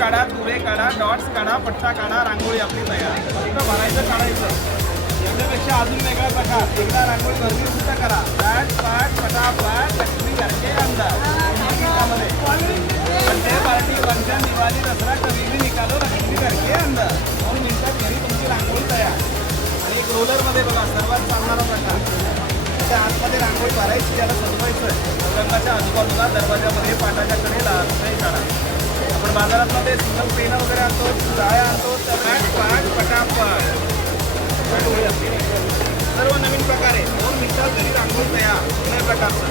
काढा, तुरे काढा, डॉट्स काढा, पट्टा काढा, रांगोळी आपली तयार. फक्त भरायचं काढायचं. याच्यापेक्षा अजून वेगळा प्रकार. एकदा रांगोळी भरली सुद्धा करा. पॅट पाट फटाफट लक्ष्मी घरचे अंदाज birthday party function Diwali Dussehra कभी भी निकालो लक्ष्मी घरचे अंदाज. 2 मिनिटात घरी तुमची रांगोळी तयार. आणि एक रोलरमध्ये बघा सर्वात चालणारा प्रकार. त्या आतमध्ये रांगोळी भरायची, याला सजवायचं आहे. चौरंगाच्या आजूबाजूला दरवाजामध्ये पाटाच्या कडेला काही काढा. आपण बाजारामध्ये सिंगल पेन वगैरे आणतो, जाळ्या आणतो, तर पाट पटापट सर्व नवीन प्रकारे 2 मिनिटात घरी रांगोळी तयार. कुठल्याही प्रकारचं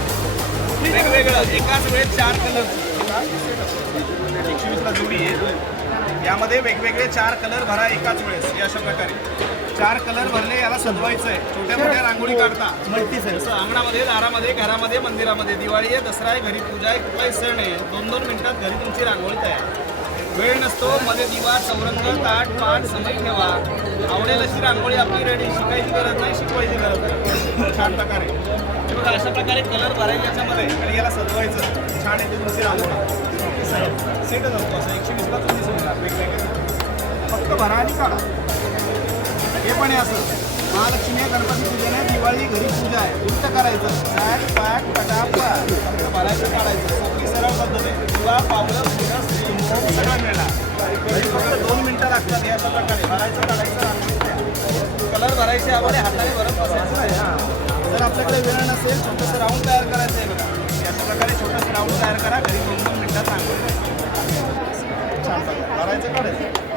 वेगवेगळं एकाच वेळेत 4 कलर 120ला जोडी आहे. यामध्ये वेगवेगळे 4 कलर भरा एकाच वेळेस. हे अशा प्रकारे 4 कलर भरले, याला सजवायचं आहे. छोट्या मोठ्या रांगोळी काढता जसं अंगणामध्ये, दारामध्ये, घरामध्ये, मंदिरामध्ये. दिवाळी आहे, दसरा आहे, घरी पूजा आहे, कुठलाही सण आहे, 2-2 मिनिटात घरी तुमची रांगोळी तयार. वेळ नसतो, मध्ये दिवा, चौरंग, ताट पाट समय ठेवा. आवडेल अशी रांगोळी आपली रेडी. शिकायची गरज नाही, शिकवायची गरज नाही. छान प्रकारे हे बघा, अशा प्रकारे कलर भरायचे याच्यामध्ये आणि याला सजवायचं. छान येते तुमची रांगोळी. सेटच असतो असं 120ला तुम्ही समजणार वेगवेगळे. फक्त भरा आणि काढा. हे पण आहे असं. महालक्ष्मी गणपती पूजन आहे, दिवाळी घरी पूजा आहे, उलट करायचं. पॅट पाट फटाफट फक्त भरायचं काढायचं. सोपी सरळ पद्धत आहे. दिवा पावलं फिरस सगळं मिळणार. घरी फक्त 2 मिनिटं लागतात. याच्या प्रकारे भरायचं काढायचं रांगोळी. कलर भरायचे आवडे हाताने भरत बसायचं आहे. जर आपल्याकडे वेळ नसेल, छोटंसं राऊंड तयार करायचं आहे बघा. याच्या प्रकारे छोटंसं राऊंड तयार करा. घरी 2-2 मिनिटात रांगोळी छान प्रकारे भरायचं काढायचं.